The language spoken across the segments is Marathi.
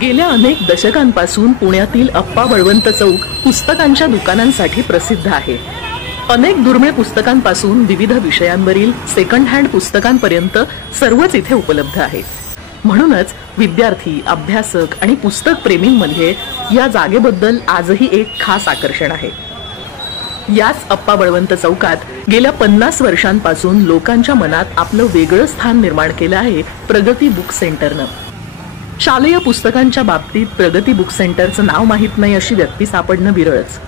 गेल्या अनेक दशकांपासून पुण्यातील अप्पा बळवंत चौक पुस्तकांच्या दुकानांसाठी प्रसिद्ध आहे। अनेक दुर्मिळ पुस्तकांपासून विविध विषयांवरील सेकंड हँड पुस्तकांपर्यंत सर्वच इथे उपलब्ध आहे। म्हणूनच विद्यार्थी, अभ्यासक आणि पुस्तक प्रेमींमध्ये या जागेबद्दल आजही एक खास आकर्षण आहे। याच अप्पा बळवंत चौकात गेल्या 50 वर्षांपासून लोकांच्या मनात आपलं वेगळं स्थान निर्माण केलं आहे प्रगती बुक सेंटरनं। शालेय पुस्तकांच्या बाबतीत प्रगती बुक सेंटरचं नाव माहित नाही अशी व्यक्ती सापडणं विरळच।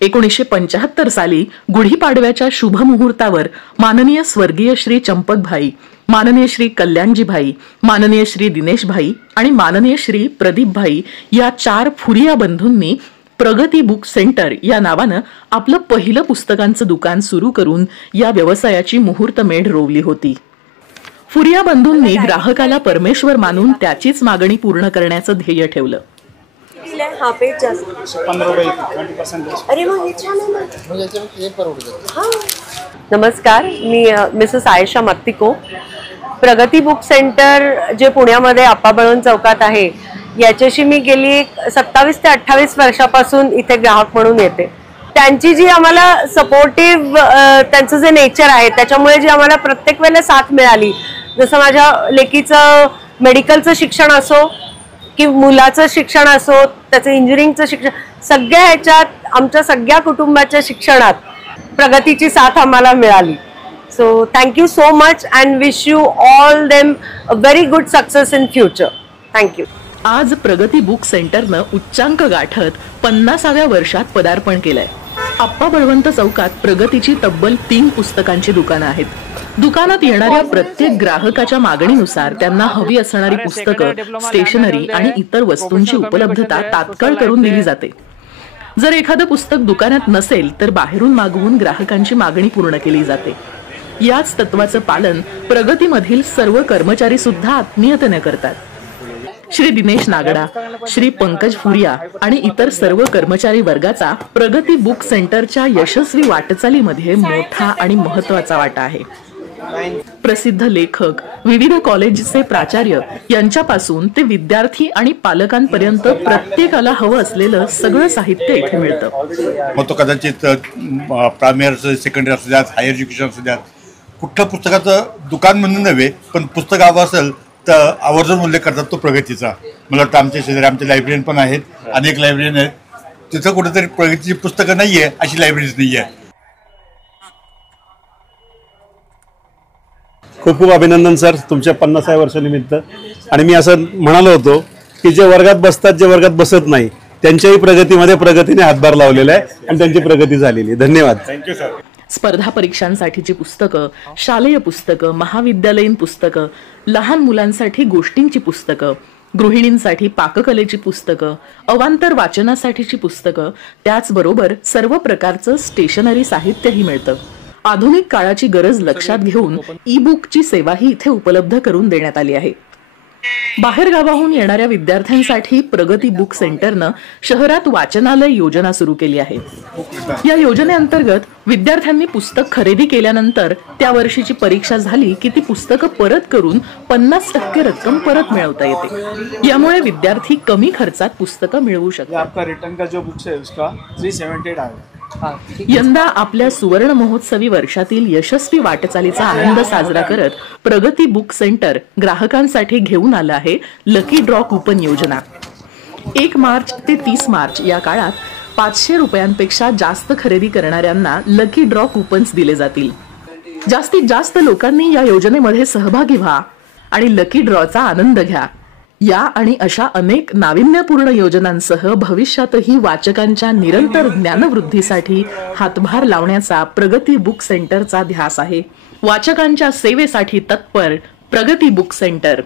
1975 साली गुढीपाडव्याच्या शुभ मुहूर्तावर माननीय स्वर्गीय श्री चंपकभाई, माननीय श्री कल्याणजीभाई, माननीय श्री दिनेशभाई आणि माननीय श्री प्रदीपभाई या 4 फुरिया बंधूंनी प्रगती बुक सेंटर या नावानं आपलं पहिलं पुस्तकांचं दुकान सुरू करून या व्यवसायाची मुहूर्तमेढ रोवली होती। फुरिया बंधूंनी ग्राहकाला परमेश्वर मानून त्याचीच मागणी पूर्ण करण्याचं ध्येय ठेवलं। हा पेज जास्त 15% अरे मग हे छान आहे ना। नमस्कार, मी मिसेस आयशा मत्तिको। प्रगती बुक सेंटर जे पुण्यामध्ये अप्पा बळवंत चौकात आहे याच्याशी मी गेली 27 ते 28 वर्षापासून इथे ग्राहक म्हणून येते। त्यांची जी आम्हाला सपोर्टिव्ह त्यांचं जे नेचर आहे त्याच्यामुळे जी आम्हाला प्रत्येक वेळेला साथ मिळाली, जसं माझ्या लेकीचं मेडिकलचं शिक्षण असो की मुलाचं शिक्षण असो, त्याचं इंजिनिअरिंगचं शिक्षण, सगळ्या ह्याच्यात आमच्या सगळ्या कुटुंबाच्या शिक्षणात प्रगतीची साथ आम्हाला मिळाली। So thank you so much and wish you all them a very good success in future. Thank you. आज प्रगती बुक सेंटरनं उच्चांक गाठत 50व्या वर्षात पदार्पण केलंय। अप्पा बळवंत चौकात प्रगतीची तब्बल 3 पुस्तकांची दुकानं आहेत। दुकानात येणाऱ्या प्रत्येक ग्राहकाच्या मागणीनुसार त्यांना हवी असणारी पुस्तकं, स्टेशनरी आणि इतर वस्तूंची उपलब्धता तात्काळ करून दिली जाते। जर एखादं पुस्तक दुकानात नसेल तर बाहेरून मागवून ग्राहकांची मागणी पूर्ण केली जाते। याच तत्वाचं पालन प्रगतीमधील सर्व कर्मचारी सुद्धा आत्मीयतेने करतात। श्री दिनेश नागडा, श्री पंकज फुरिया आणि इतर सर्व कर्मचारी वर्गाचा प्रगती बुक सेंटरच्या यशस्वी वाटचालीमध्ये मोठा आणि महत्त्वाचा वाटा आहे। प्रसिद्ध लेखक, विविध कॉलेजचे प्राचार्य यांच्यापासून ते विद्यार्थी आणि पालकांपर्यंत प्रत्येकाला हवं असलेलं सगळं साहित्य इथे मिळतं। मग तो कदाचित प्रायमरी, सेकंडरी असू द्यात, हायर एज्युकेशन असू द्यात, कुठल्या पुस्तकाचं दुकान म्हणून नव्हे पण पुस्तक हवं असेल तर आवर्जून उल्लेख करतात तो प्रगतीचा। मला वाटतं आमच्या शेजारी आमचे लायब्ररीयन पण आहेत, अनेक लायब्ररीयन आहेत, तिथं कुठेतरी प्रगतीची पुस्तकं नाहीये अशी लायब्ररीज नाही आहे। खूप खूप अभिनंदन सर तुमच्या 50व्या वर्षानिमित्त। आणि मी असं म्हणालो होतो की जे वर्गात बसतात, जे वर्गात बसत नाही त्यांच्याही प्रगतीमध्ये प्रगतीने हातभार लावलेला आहे आणि त्यांची प्रगती झालेली। धन्यवाद। Thank you sir. स्पर्धा परीक्षांसाठीची पुस्तकं, शालेय पुस्तकं, महाविद्यालयीन पुस्तकं, लहान मुलांसाठी गोष्टींची पुस्तकं, गृहिणींसाठी पाककलेची पुस्तकं, अवांतर वाचनासाठीची पुस्तकं, त्याचबरोबर सर्व प्रकारचं स्टेशनरी साहित्यही मिळतं। आधुनिक काळाची गरज लक्षात घेऊन ई-बुकची सेवाही इथे उपलब्ध करून देण्यात आली आहे। बाहेरगावाहून येणाऱ्या विद्यार्थ्यांसाठी प्रगती बुक सेंटरनं शहरात वाचनालय योजना सुरू केली आहे। या योजनेअंतर्गत विद्यार्थ्यांनी पुस्तक खरेदी केल्यानंतर त्या वर्षीची परीक्षा झाली की ती पुस्तकं परत करून 50% रक्कम परत मिळवता येते। यामुळे विद्यार्थी कमी खर्चात पुस्तकं मिळवू शकतात। आपका रिटर्न का जो बुक्स है उसका 378 आएगा। यंदा आपल्या सुवर्ण महोत्सवी वर्षातील यशस्वी वाटचालीचा आनंद साजरा करत प्रगती बुक सेंटर ग्राहकांसाठी घेऊन आलं आहे लकी ड्रॉ कूपन योजना। 1 मार्च ते 30 मार्च या काळात 500 रुपयांपेक्षा जास्त खरेदी करणाऱ्यांना लकी ड्रॉ कूपन्स दिले जातील। जास्तीत जास्त लोकांनी या योजनेमध्ये सहभागी व्हा आणि लकी ड्रॉचा आनंद घ्या। या आणि अशा अनेक नाविन्यपूर्ण योजनांसह भविष्यातही वाचकांच्या निरंतर ज्ञानवृद्धीसाठी हातभार लावण्याचा प्रगती बुक सेंटरचा ध्यास आहे। वाचकांच्या सेवेसाठी तत्पर प्रगती बुक सेंटर।